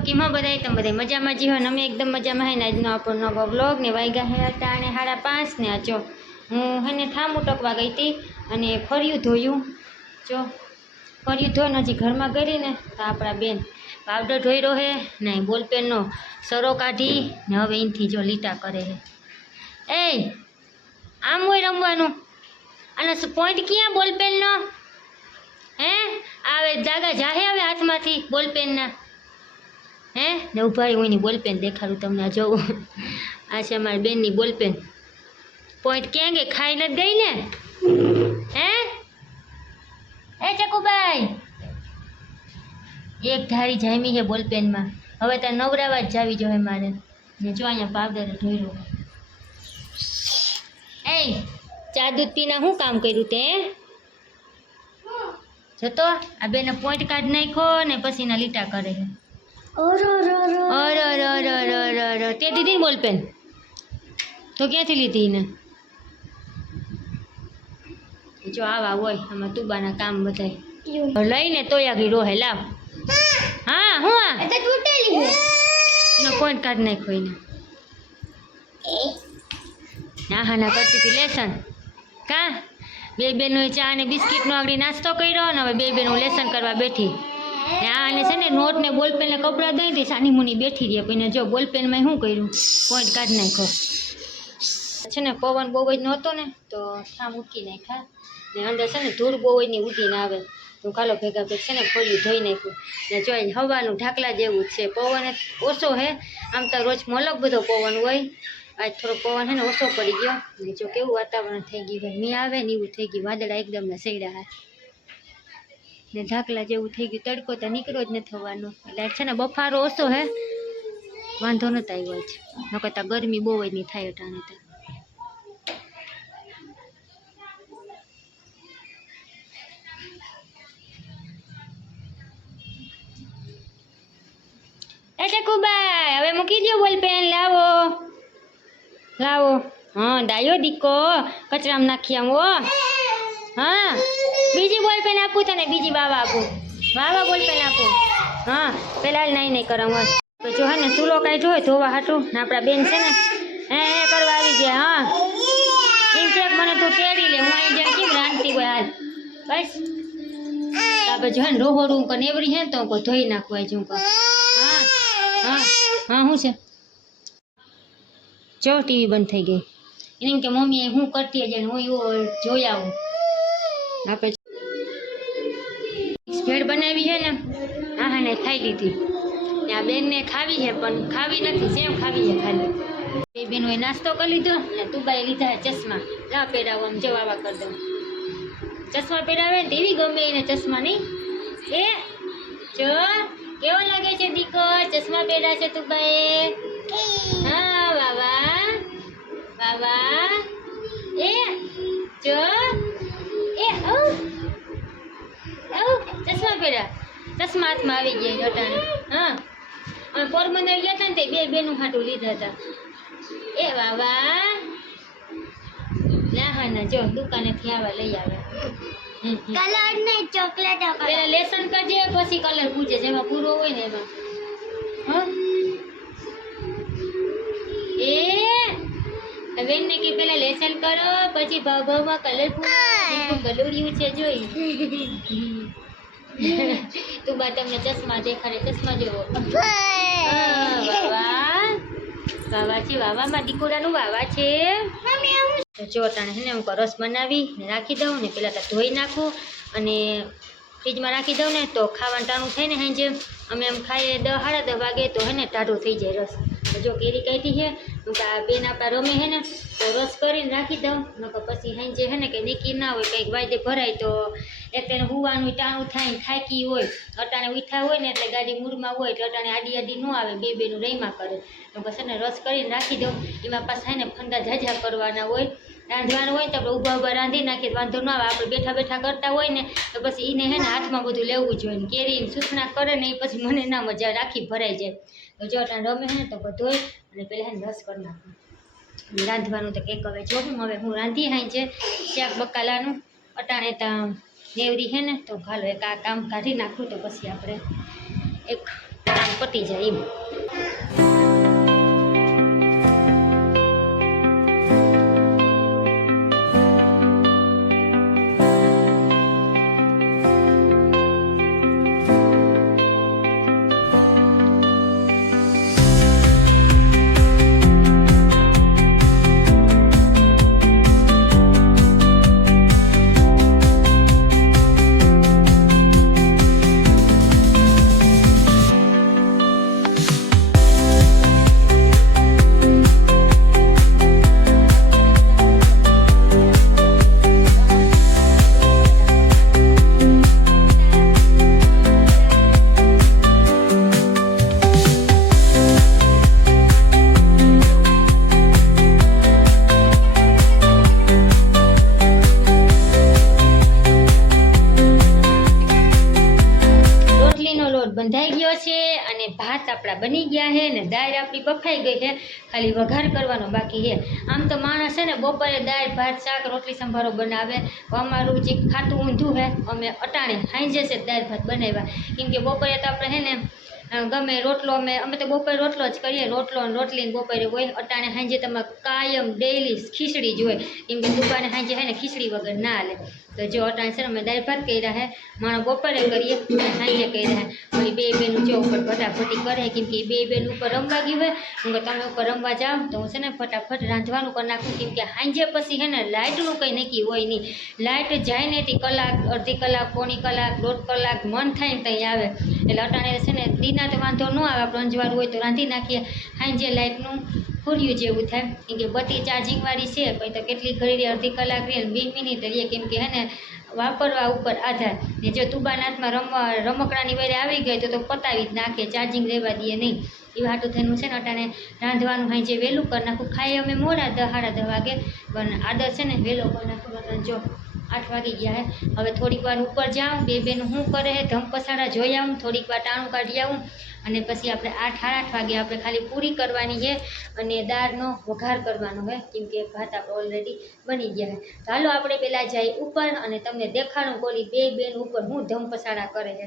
કેમ બધાય તમે બધા મજામાં જી હોય ને અમે એકદમ મજામાં હે ને આજનો આપણો નવો વ્લોગ ને વાગ્યા હે અટાણે 5:30 ને જો હું હે ને થામ ઉટકવા ગઈ હતી અને ફર્યું ધોયું જો ફર્યું ધોઈને હજી ઘરમાં ગઈ ને તો આપણા બેન પાવડર ધોઈ રહ્યો હે ને બોલપેનનો સરો કાઢી ને હવે અહીંથી જો લીટા કરે હે એ આમ હોય રમવાનું અને પોઈન્ટ ક્યાં બોલપેનનો હે આવે જાગા જાહે હવે હાથમાંથી બોલપેનના હે ને ઉભા હું એની બોલપેન દેખાડું તમને જોવું આ છે અમારી બેનની બોલપેન પોઈન્ટ ક્યાં ગઈ ખાઈ નથી ગઈ ને હે એ ચકુભાઈ એક ધારી જામી છે બોલપેનમાં હવે તાર નવરાવા જ જાવી જોઈએ મારે ને જો અહીંયા પાવડર ધોઈ રહ્યો એ ચા દૂધ પીના શું કામ કર્યું તે જતો આ બેને પોઈન્ટ કાઢ નાખો ને પછી ના લીટા કરે છે તે દીધી બોલપેન તો ક્યાંથી લીધી ને જો આવા હોય આમાં તુબાના કામ બધાય લઈને તોય આગળ રોહે લાવ હા હું આ તૂટેલી છે એનો પોઈન્ટ કાઢ નાખ્યો એને ના હા ના કરતી હતી લેસન કા બે બેનોએ ચા અને બિસ્કિટનો આગળ નાસ્તો કર્યો ને હવે બે બેનો લેસન કરવા બેઠી ને આને છે ને નોટ ને બોલપેન ને કપડાં દઈ દઈ સાની મુની બેઠી રહી પણ જો બોલપેનમાં શું કર્યું પોઈન્ટ કાઢ નાખ્યો છે ને પવન બહુ જ નહોતો ને તો ઠામ ઉટકી નાખ્યા ને અંદર છે ને ધૂળ બહુ જ ની ઉડીને આવે તો કાલો ભેગા ભેગ છે ને ફળિયું ધોઈ નાખ્યું ને જોઈને હવાનું ઢાકલા જેવું જ છે પવન ઓછો હે આમ તો રોજ મલક બધો પવન હોય આજ થોડો પવન છે ને ઓછો પડી ગયો ને જો કેવું વાતાવરણ થઈ ગયું હોય મી આવે ને એવું થઈ ગયું વાદળા એકદમ ને સૈડા હા ને ઢાકલા જેવું થઈ ગયું તડકો તો નીકળો જ નથી થવાનો એટલે છે ને બફારો ઓછો હે વાંધો નતો આવ્યો છે નકર તો ગરમી બહુ જ નહીં થાય અટાણે તો એ ચકુબાઈ હવે મૂકી દો બોલપેન લાવો લાવો હા ડાયો દીકો કચરામાં નાખી આવો હા બીજી બોલપેન આપું તને બીજી વાવા આપું વાવા બોલપેન આપું હા પેલા નહીં નહીં કરાવું તો જો હે ને ચૂલો કાંઈ જોઈ ધોવા હાટું ને આપણા બેન છે ને હે કરવા આવી ગયા હા એમ કે મને તું તેડી લે હું અહીં જાય કેમ રાંધતી હોય હાલ બસ આપણે જો હે ને રોહોડું નેવરી હે ને તો ધોઈ નાખવા છું હા હા હા શું છે જો ટીવી બંધ થઈ ગઈ એને એમ કે મમ્મી હું કરતી જાય હું એવું જોઈ આવું આપણે ભેળ બનાવી છે ને હા હા ને ખાઈ લીધી ને આ બેનને ખાવી છે પણ ખાવી નથી સેમ ખાવી છે ખાલી બે બેનોએ નાસ્તો કરી લીધો ને તુબાએ લીધા ચશ્મા લા પહેરાવો આમ જો આવા કરી દઉં ચશ્મા પહેરાવે ને એવી ગમે એને ચશ્મા નહીં એ જો કેવો લાગે છે દીકો ચશ્મા પહેરા છે તુબાએ હા વાવા વાવા એ જો એ ઓ ચશ્મા પહેરા ચશ્મા હાથમાં આવી ગયા અટાણે હા અમે પોરબંદર ગયા હતા ને તે બે બેનું હાટું લીધા હતા એ વાવા ના હા ના જો દુકાનેથી આવા લઈ આવે કલર નહીં ચોકલેટ પેલા લેસન કરજે પછી કલર પૂછે જેમાં પૂરો હોય ને એમાં હા એ બેનને કે પેલા લેસન કરો પછી ભાવ ભાવમાં કલર પૂરો ગલુડિયું છે જોઈ તું બા તમને ચશ્મા દેખાડે ચશ્મા જોવો વાવા વાવા છે વાવામાં દીકોડાનું વાવા છે તો જો અટાણે છે ને હું રસ બનાવી ને રાખી દઉં ને પેલા તો ધોઈ નાખું અને ફ્રીજમાં રાખી દઉં ને તો ખાવાનું ટાણું થાય ને સાંજે અમે એમ ખાઈએ 10-10:30 વાગે તો હે ને ટાઢો થઈ જાય રસ જો કેરી કાઢી છે હું કે આ બેન આપણા રમે છે ને તો રસ કરીને રાખી દઉં નકર પછી સાંજે છે ને કંઈ નીકી ના હોય કંઈક વાયદે ભરાય તો એક તેને હુવાનું ટાણું થાય ને થાકી હોય અટાણે ઉઠા હોય ને એટલે ગાડી મૂળમાં હોય એટલે અટાણે આડી ન આવે બે બેનું રહીમાં કરે તો પછી ને રસ કરીને રાખી દઉં એમાં પાછા ને ફંદા ઝાઝા કરવાના હોય રાંધવાનું હોય તો આપણે ઊભા ઊભા રાંધી નાખીએ વાંધો ન આવે આપણે બેઠા બેઠા કરતા હોય ને તો પછી એને હે ને હાથમાં બધું લેવું જોઈએ ને કેરી સૂચના કરે ને એ પછી મને ના મજા રાખી ભરાઈ જાય તો જો અટાણે રમે હે ને તો બધોય અને પહેલાં હે ને રસ કરી નાખું રાંધવાનું તો કંઈક હવે જોઉં હવે હું રાંધી હાઈ છે શાક બકાલાનું અટાણે ત્યાં નેવરી હે ને તો હાલો એક આ કામ કાઢી નાખું તો પછી આપણે એક કામ પતી જાય એમ. બંધાઈ ગયો છે અને ભાત આપણા બની ગયા છે ને દાળ આપણી બફાઈ ગઈ છે, ખાલી વઘાર કરવાનો બાકી છે. આમ તો માણસ છે ને બપોરે દાળ ભાત શાક રોટલી સંભારો બનાવે, અમારું જે ખાતું ઊંધું છે, અમે અટાણે સાંજે છે દાળ ભાત બનાવ્યા. કેમ કે બપોરે તો આપણે છે ને ગમે રોટલો અમે તો બપોરે રોટલો જ કરીએ, રોટલો અને રોટલી બપોરે હોય. અટાણે સાંજે તમે કાયમ ડેઈલી ખીચડી જ હોય, કેમ કે દુકાને સાંજે છે ને ખીચડી વગર ના હાલે. તો જો અટાણે છે ને અમે દાળ ભાત કર્યા છે, માણસ બપોરે કરીએ અને સાંજે કર્યા છે. ઓલી બે બેનું જો ઉપર ફટાફટી કરે, કેમ કે બે બેન ઉપર રમવા ગયું હોય. કેમ કે તમે ઉપર રમવા જાઓ તો હું છે ને ફટાફટ રાંધવાનું કરી નાખું, કેમ કે સાંજે પછી છે ને લાઇટનું કંઈ નક્કી હોય નહીં. લાઇટ જાય ને તે કલાક અડધી કલાક પોણી કલાક 1.5 કલાક મન થાય ને ત્યાં આવે. એટલે અટાણે છે ને દીના તો વાંધો ન આવે, આપણે અંજવાળું હોય તો રાંધી નાખીએ. સાંજે લાઇટનું ખોર્યું જેવું થાય, કેમ કે બત્તી ચાર્જિંગવાળી છે, પછી તો કેટલી ઘડી અડધી કલાક રહે 20 મિનિટ રહીએ, કેમ કે હે ને વાપરવા ઉપર આધાર. ને જો તુબાનાથમાં રમકડાની વેરે આવી ગઈ તો પતાવી જ નાખે, ચાર્જિંગ રહેવા દઈએ નહીં. એ વાટું થઈને છે ને અટાણે રાંધવાનું હાઈ જે વહેલું કરી નાખું. ખાઈએ અમે મોડા 10-10:30 વાગે, પણ આદત છે ને વહેલો કરી નાખું. અટાણે જો 8 વાગી ગયા હે. હવે થોડીક વાર ઉપર જાઉં, બે બેનું શું કરે છે ધમ પસાડા જોઈ આવું, થોડીક વાર ટાણું કાઢી આવું, અને પછી આપણે 8-8:30 વાગે આપણે ખાલી પૂરી કરવાની છે અને દાળનો વઘાર કરવાનો છે, કેમ કે ભાત આપણે ઓલરેડી બની ગયા છે. તો હાલો આપણે પહેલાં જઈએ ઉપર અને તમને દેખાડું કોલી બે બેન ઉપર હું ધમ પસાડા કરે છે.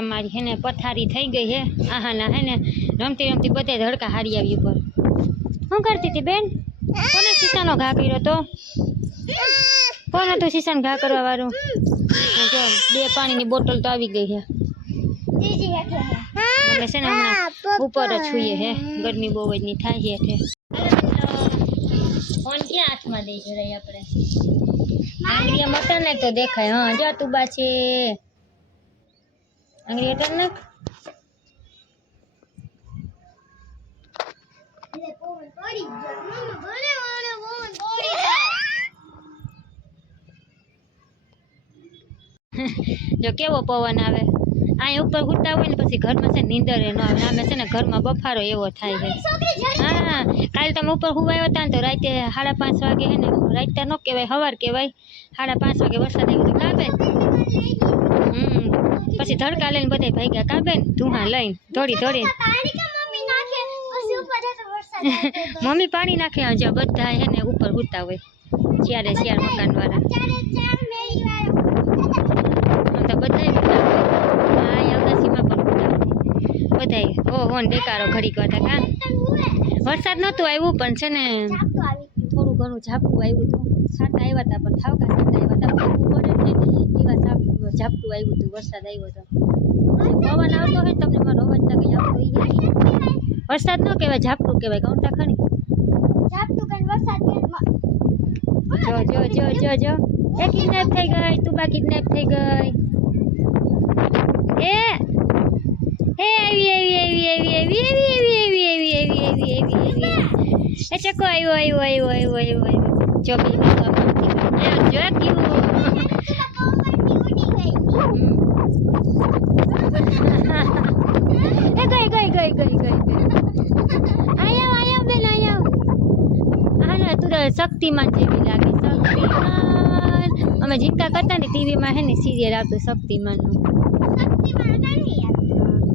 અમારી હે ને પથારી થઈ ગઈ છે, આહાના હે ને રમતી રમતી બધે ધડકા હારી આવી ઉપર. શું કરતી હતી બેન? કોને શીશાનો ઘા કર્યો તો? કોણ હતું શીશાનો ઘા કરવા વાળું? જો 2 પાણીની બોટલ તો આવી ગઈ છે. એટલે છે ને હમણાં ઉપર જ છૂઈએ છે, ગરમી બહુ જ નહીં થાય છે. ફોન ક્યાં હાથમાં દઈ જરાય આપણે? આંગળીએ મટન ને તો દેખાય. હા જો તુબા છે, આંગળી અટન નાખ. જો કેવો પવન આવે. અહીં ઉપર ઉઠતા હોય ને પછી ઘરમાં છે નીંદર ન આવે. આમે છે ને ઘરમાં બફારો એવો થાય છે. હા કાલે તમે ઉપર હુવાયો હતા ને તો રાતે 5:30 વાગે હે ને, રાતે ન કહેવાય સવાર કહેવાય, 5:30 વાગે વરસાદ આવ્યો તો કાબે. પછી ધડકા લઈને બધા ભાગ્યા કાબે ને ધુહા લઈને દોડી. મમ્મી પાણી નાખે જો બધા હે ને ઉપર હુતા હોય, ચારે મકાન વાળા તો બધા બધાય. ઓહો ને દેકારો ઘડીક વાર કા વરસાદ નહોતું આવ્યું, પણ છે ને થોડું ઘણું ઝાપટું આવ્યું હતું. છાંટા આવ્યા હતા, પણ થાવકા છાંટા આવ્યા હતા, પડે ને એવા ઝાપટું આવ્યું હતું. વરસાદ આવ્યો હતો, પવન આવતો હોય તમને મારો અવાજ ના કઈ આવતો હોય. વરસાદ ન કહેવાય, ઝાપટું કહેવાય. કાઉન્ટા ખણી ઝાપટું કઈ વરસાદ જો એ કિડનેપ થઈ ગઈ, તુબા કિડનેપ થઈ ગઈ. એ ચકો આવ્યો. જો આયા બેન આયા. હા તું શક્તિમાન જેવી લાગે. શક્તિમાન અમે ચિંતા કરતા ને ટીવીમાં હે ને સિરિયલ આવતું શક્તિમાનનું,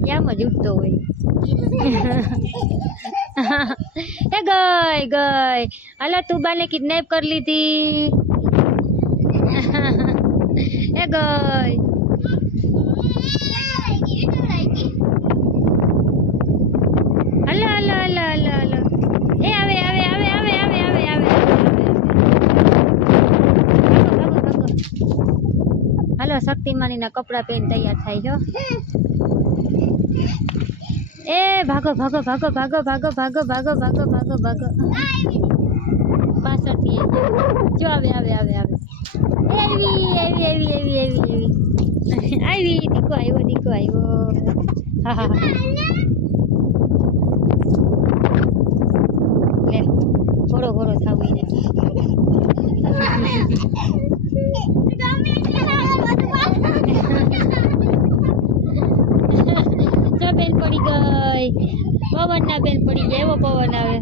યામ જ ઉઠતો હોય. એ ગઈ હાલો તુબાને કિડનેપ કરી લીધી. એ ગઈ hello hello hello hello hello એ આવે આવે આવે આવે આવે આવે આવે ભાગો ભાગો ભાગો હાલો શક્તિમાનીના કપડાં પહેરીને તૈયાર થાય છો એ ભાગો ભાગો ભાગો ભાગો ભાગો ભાગો ભાગો ભાગો ભાગો ભાગો પાછળથી જો આવે આવે આવે આવે એવી એવી એવી એવી એવી એવી આવી દીકો આવ્યો હા હા લે ઘોડો ઘોડો થવું ને જો બેન પડી ગઈ પવન ના બેન પડી ગયા એવો પવન આવે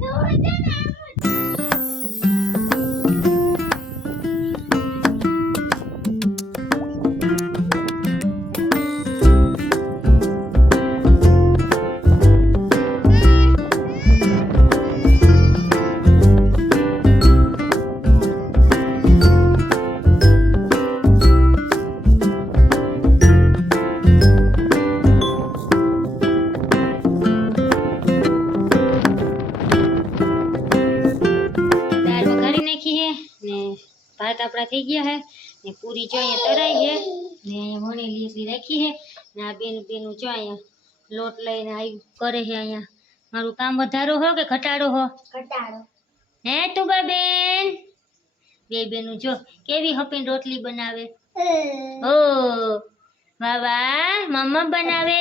ભાત આપણા થઈ ગયા હે ને પૂરી જો અહીંયા તરાઈ છે ને અહીંયા વણેલી એટલી રાખી છે ને આ બેનું જો અહીંયા લોટ લઈને આવી કરે છે અહીંયા મારું કામ વધારો હો કે ઘટાડો હો ઘટાડો હે તુબા બેન બે બેનું જો કેવી હપીને રોટલી બનાવે ઓ વાહ મમ્મા બનાવે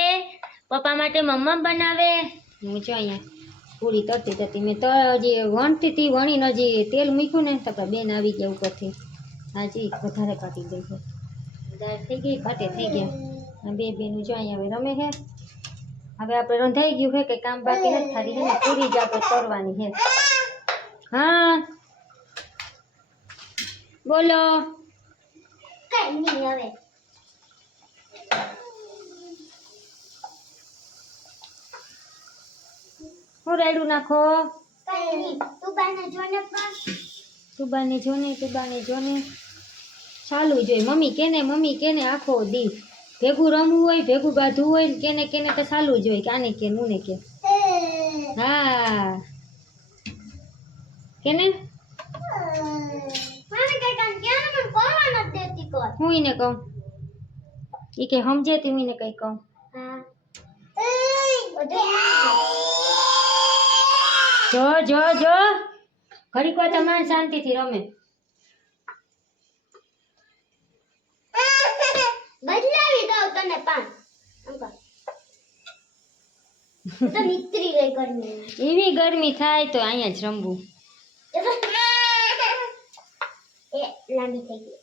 પપ્પા માટે મમ્મા બનાવે હું જો અહીંયા પૂરી તરતી તરતી મેં તો હજી વણતી હતી વણીને હજી તેલ મૂક્યું ને તો બેન આવી ગયા ઉપરથી હાજી વધારે કાઢી ગઈ છે દાળ થઈ ગઈ ભાતે થઈ ગયા બે બેનું જો અહીંયા હવે રમે છે હવે આપણે રંધાઈ ગયું છે કે કામ બાકી નથી ખાલી છે ને પૂરી જ આપણે તરવાની છે હા બોલો કઈ નહીં હવે હું રાયડું નાખો તુબાને જોને ચાલુ જોઈએ મમ્મી કેને આખો દી ભેગું રમવું હોય ભેગું બાંધવું હોય કેને તો ચાલુ જોઈએ કે આને કે નુને કે હા કેને હું એને કહું એ કે સમજે તું એને કઈ કહું જો જો જો ઘડીક વાર તમારે શાંતિથી રમે બદલાવી દઉં તને પાન તો નીતરી ગઈ ગરમી એવી ગરમી થાય તો અહીંયા જ રમવું એ લાંબી થઈ ગઈ